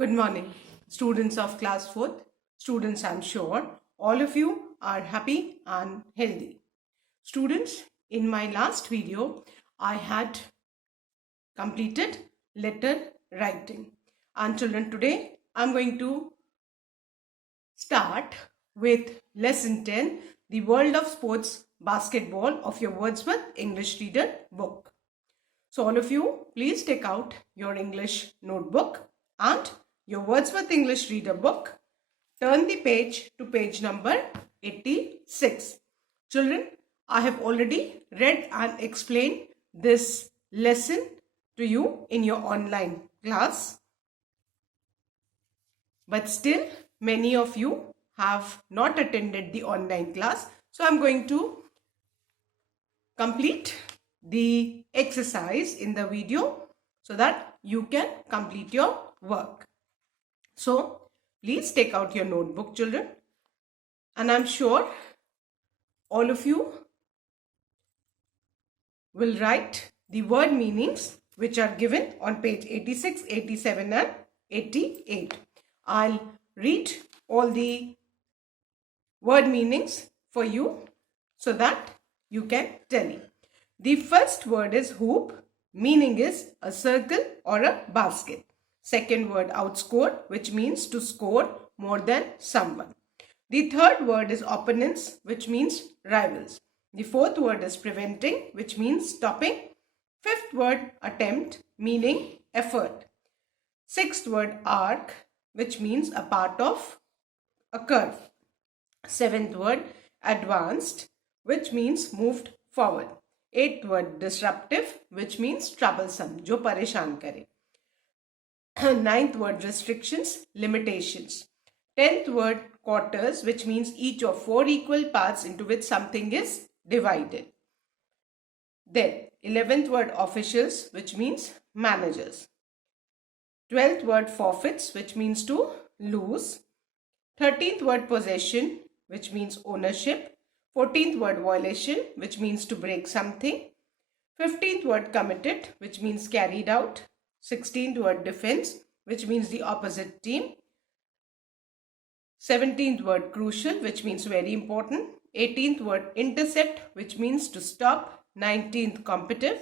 Good morning, students of class 4th. Students, I'm sure all of you are happy and healthy. Students, in my last video, I had completed letter writing. And children, today I'm going to start with lesson 10, The World of Sports Basketball of your Wordsworth English Reader book. So all of you, please take out your English notebook and your Wordsworth English Reader book. Turn the page to page number 86. Children, I have already read and explained this lesson to you in your online class. But still, many of you have not attended the online class. So I'm going to complete the exercise in the video so that you can complete your work. So please take out your notebook, children, and I'm sure all of you will write the word meanings which are given on page 86, 87 and 88. I'll read all the word meanings for you so that you can tell me. The first word is hoop, meaning is a circle or a basket. Second word, outscore, which means to score more than someone. The third word is opponents, which means rivals. The fourth word is preventing, which means stopping. Fifth word, attempt, meaning effort. Sixth word, arc, which means a part of a curve. Seventh word, advanced, which means moved forward. Eighth word, disruptive, which means troublesome, जो परेशान करे. Ninth word, restrictions, limitations. 10th word, quarters, which means each of 4 equal parts into which something is divided. Then 11th word, officials, which means managers. 12th word, forfeits, which means to lose. 13th word, possession, which means ownership. 14th word, violation, which means to break something. 15th word, committed, which means carried out. 16th word, defense, which means the opposite team. 17th word, crucial, which means very important. 18th word, intercept, which means to stop. 19th, competitive,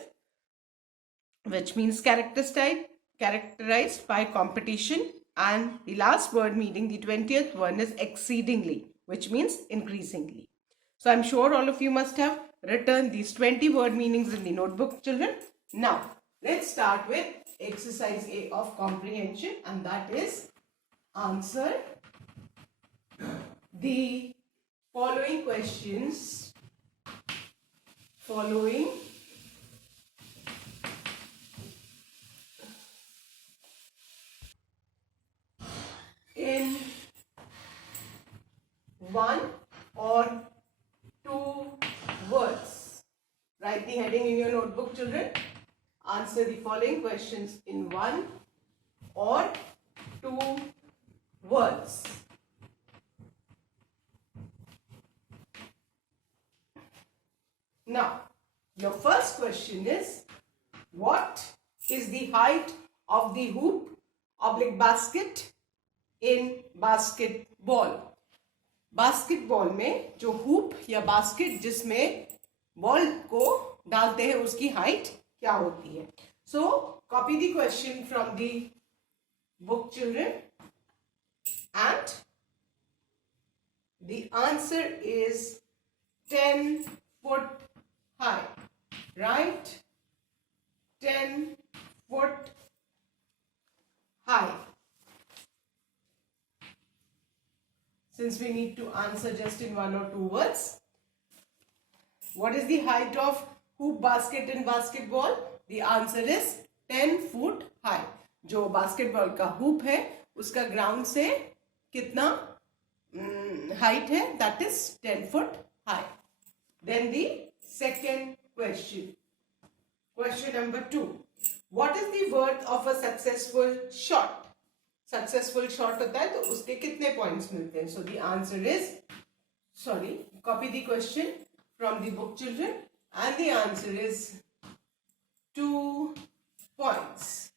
which means characterized by competition. And the last word meaning, the 20th one, is exceedingly, which means increasingly. So I'm sure all of you must have written these 20 word meanings in the notebook, children. Now, let's start with exercise A of comprehension, and that is answer the following questions in one or two words. Write the heading in your notebook, children. Answer the following questions in one or two words. Now, your first question is, what is the height of the hoop / basket in basketball? Basketball में जो hoop या basket जिसमें ball को डालते हैं उसकी height क्या होती है? सो copy the question from the book, children, and the answer is 10 foot high. Right? 10 foot high. Since we need to answer just in one or two words, what is the height of hoop basket in basketball? The answer is 10 foot high. जो basketball का hoop है उसका ground से कितना height है? That is 10 foot high. Then the second question. Question number 2. What is the worth of a successful shot? Successful shot होता है तो उसके कितने पॉइंट्स मिलते हैं? So the answer is, copy the question from the book, children, and the answer is 2 points.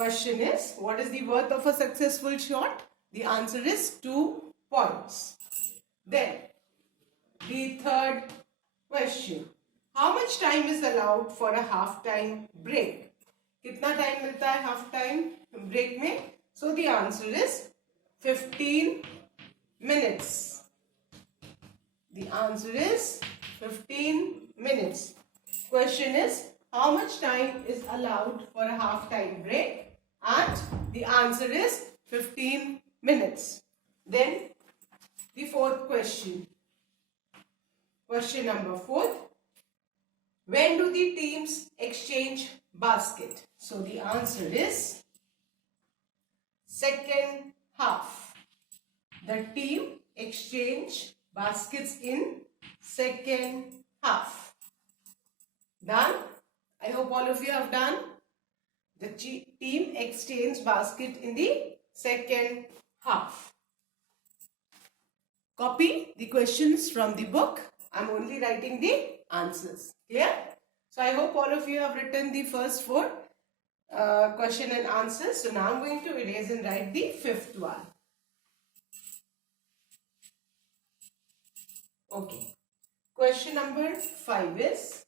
Question is, what is the worth of a successful shot? The answer is 2 points. Then, the third question. How much time is allowed for a half time break? कितना time मिलता है half time break में? So the answer is 15 minutes. The answer is 15 minutes. Question is, how much time is allowed for a half time break? And the answer is 15 minutes. Then the fourth question. Question number 4. When do the teams exchange basket? So the answer is second half. The team exchange baskets in second half. Done? I hope all of you have done. The team exchange basket in the second half. Copy the questions from the book. I'm only writing the answers. Clear? So I hope all of you have written the first 4 question and answers. So now I'm going to erase and write the 5th one. Okay. Question number 5 is,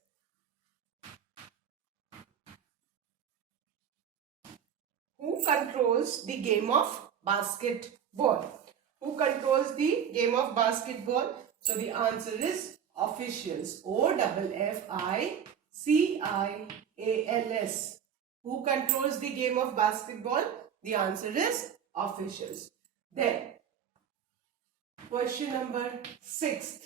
who controls the game of basketball? Who controls the game of basketball? So the answer is officials. OFFICIALS. Who controls the game of basketball? The answer is officials. Then, question number 6.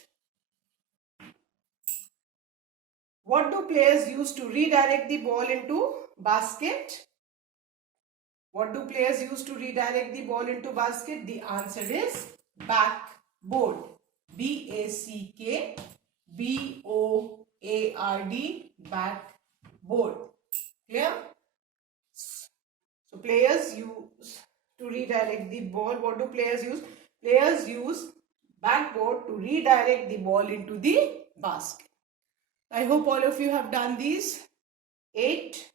What do players use to redirect the ball into basket? What do players use to redirect the ball into basket? The answer is backboard. BACKBOARD. Backboard. Clear? So players use to redirect the ball. What do players use? Players use backboard to redirect the ball into the basket. I hope all of you have done these 8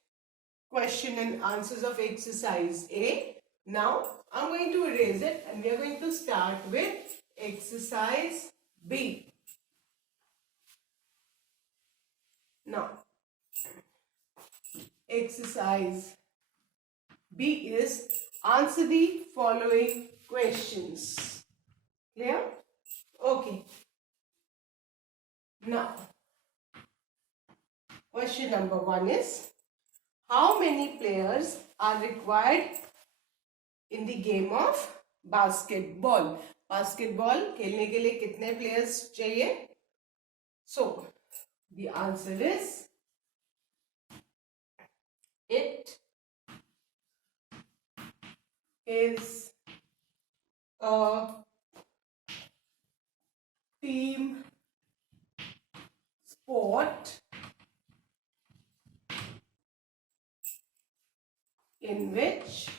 question and answers of exercise A. Now I'm going to erase it and we are going to start with exercise B. Now, exercise B is answer the following questions. Clear? Okay. Now, question number 1 is, how many players are required in the game of basketball? Basketball खेलने के लिए कितने players चाहिए? So, the answer is, it is a team sport in which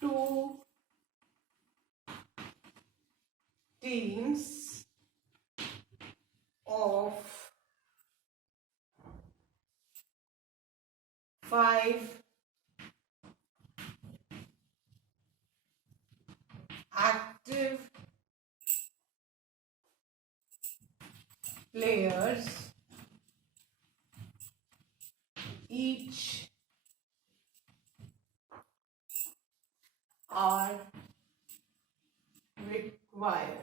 two teams of 5 active players each are required.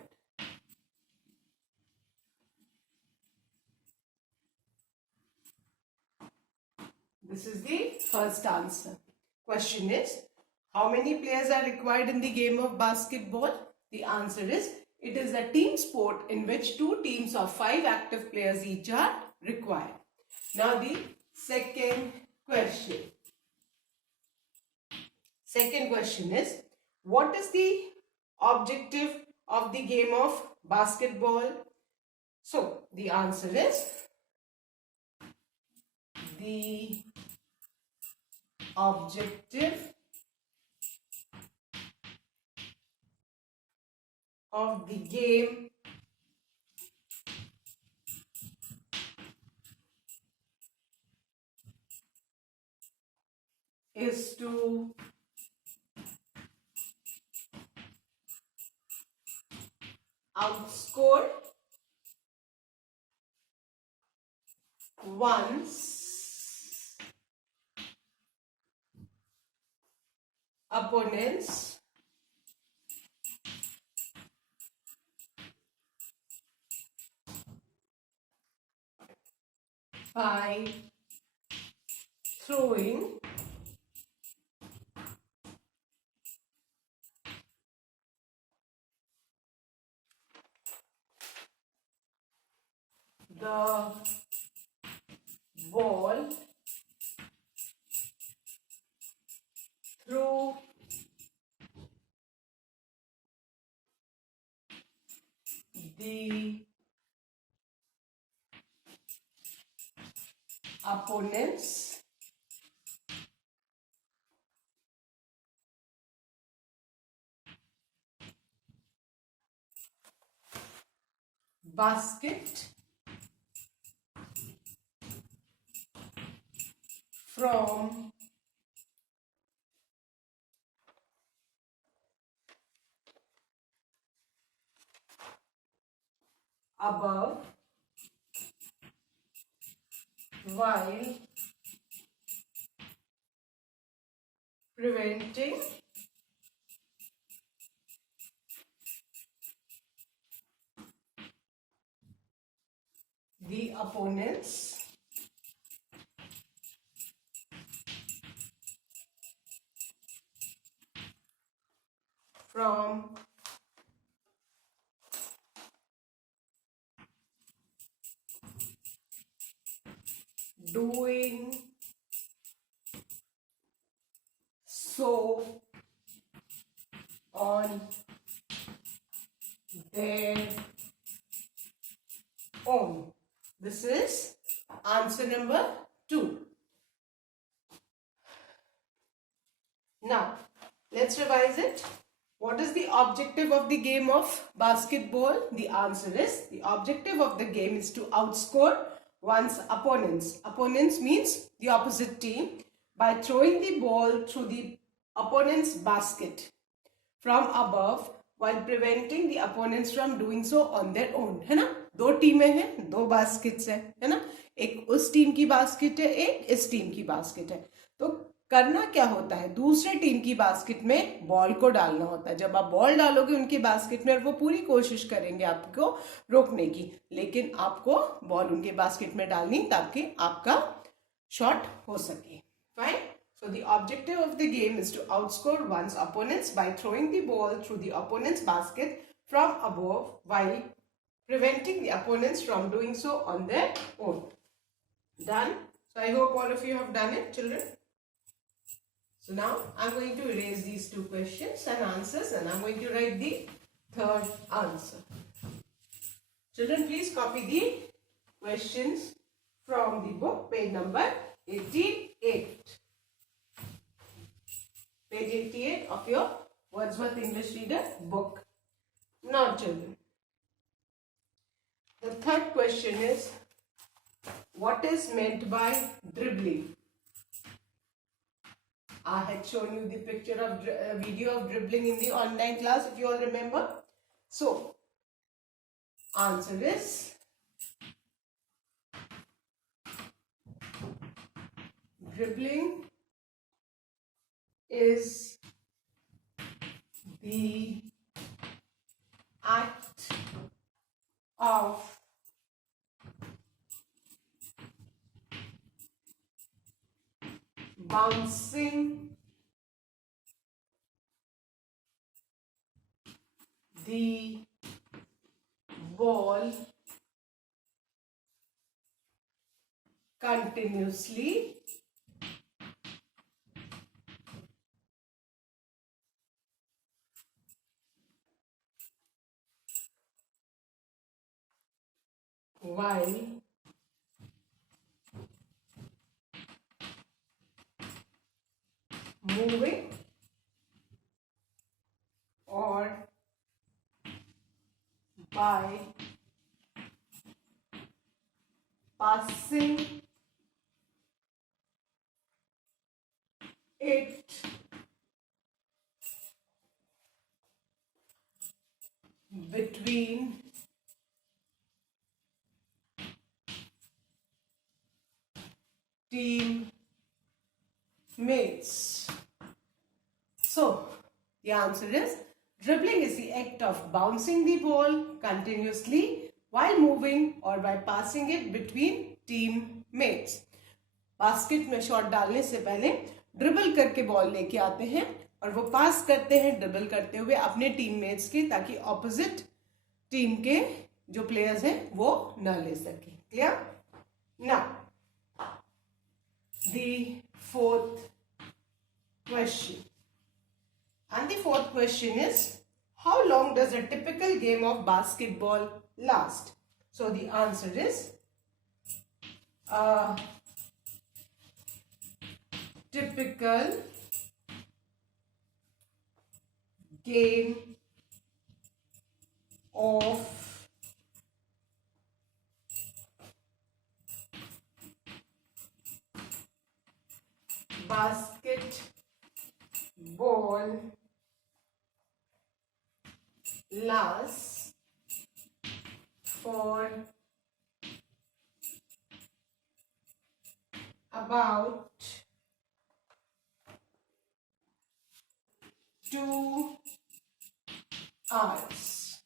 This is the first answer. Question is, how many players are required in the game of basketball? The answer is, it is a team sport in which 2 teams of 5 active players each are required. Now the second question. Second question is, what is the objective of the game of basketball? So the answer is, the objective of the game is to outscore one's opponents by throwing the ball through the opponent's basket from above while preventing the opponents from doing so on their own. This is answer number 2. Now, let's revise it. What is the objective of the game of basketball? The answer is the objective of the game is to outscore one's opponents. Opponents means the opposite team by throwing the ball through the opponent's basket from above while preventing the opponents from doing so on their own. है ना? दो टीमें हैं, दो baskets है ना? एक उस टीम की बास्केट है, एक इस टीम की बास्केट है. तो करना क्या होता है, दूसरे टीम की बास्केट में बॉल को डालना होता है. जब आप बॉल डालोगे उनकी बास्केट में और वो पूरी कोशिश करेंगे आपको रोकने की, लेकिन आपको बॉल उनके बास्केट में डालनी ताकि आपका शॉट हो सके. Fine. So the objective of the game is to outscore one's opponents by throwing the ball through the opponent's basket from above while preventing the opponents from doing so on their own. Done? So I hope all of you have done it, children. So now I'm going to erase these 2 questions and answers, and I'm going to write the third answer. Children, please copy the questions from the book, page number 88. Page 88 of your Wordsworth English Reader book. Now, children, the third question is, what is meant by dribbling? I had shown you the picture of video of dribbling in the online class, if you all remember. So, answer is dribbling is the act of bouncing the ball continuously while moving or by passing it between team mates. So, the answer is dribbling is the act of bouncing the ball continuously while moving or by passing it between team mates. Basket में shot डालने से पहले dribble करके ball लेके आते हैं और वो पास करते हैं ड्रिबल करते हुए अपने टीममेट्स के, ताकि ऑपोजिट टीम के जो प्लेयर्स हैं वो न ले सके. Clear? Now the fourth question. And the fourth question is, how long does a typical game of basketball last? So the answer is, a typical game of basketball lasts for about 2 hours.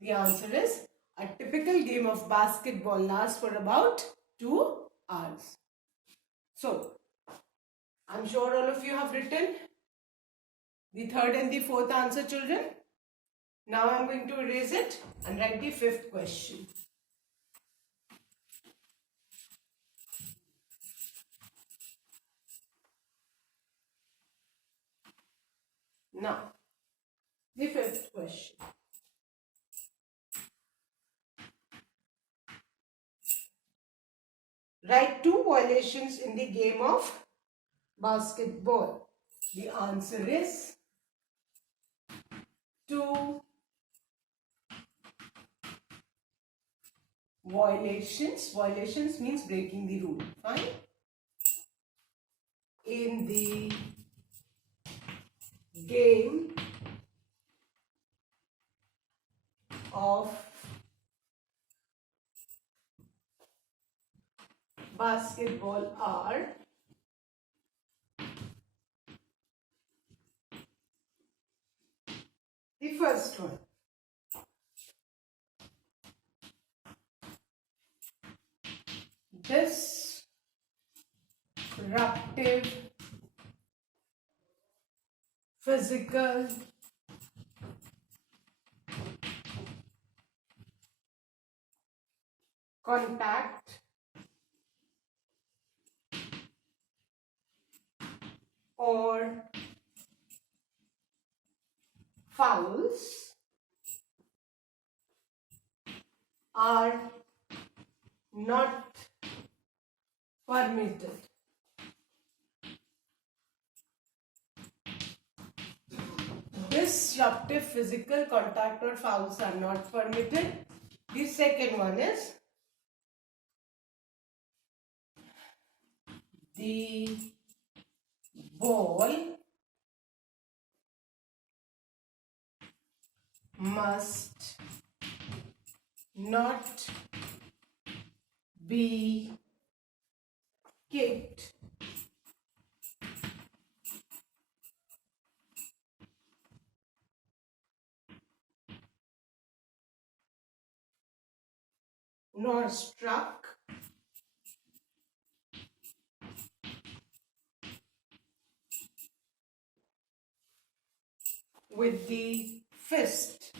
The answer is, a typical game of basketball lasts for about 2 hours. So, I'm sure all of you have written the third and the fourth answer, children. Now I'm going to erase it and write the fifth question. Now, the fifth question. Write 2 violations in the game of basketball. The answer is 2 violations. Violations means breaking the rule. Fine. In the game of basketball are the first one. Disruptive physical contact or fouls are not permitted. Disruptive physical contact or fouls are not permitted. The second one is, the ball must not be kicked nor struck with the fist.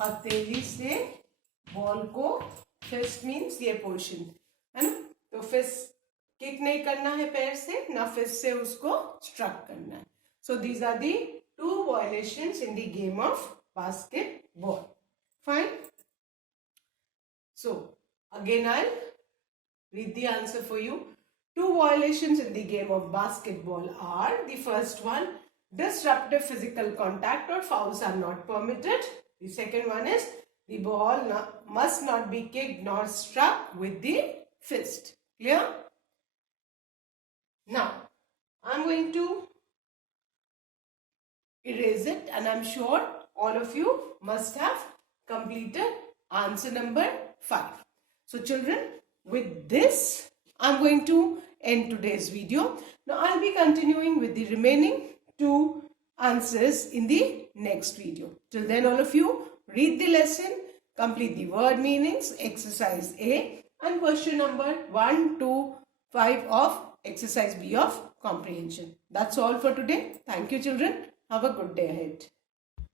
हथेली से ball को, fist means ये portion है ना, तो fist kick नहीं करना है पैर से, ना फिस्ट से उसको स्ट्रक करना है. So these are the 2 violations in the game of basketball. Fine. So again I'll read the answer for you. 2 violations in the game of basketball are, the first one, disruptive physical contact or fouls are not permitted. The second one is the ball must not be kicked nor struck with the fist. Clear? Now, I'm going to erase it, and I'm sure all of you must have completed answer number 5. So children, with this, I'm going to end today's video. Now, I'll be continuing with the remaining 2 answers in the next video. Till then, all of you read the lesson, complete the word meanings, exercise A, and question number 1 to 5 of exercise B of comprehension. That's all for today. Thank you, children. Have a good day ahead.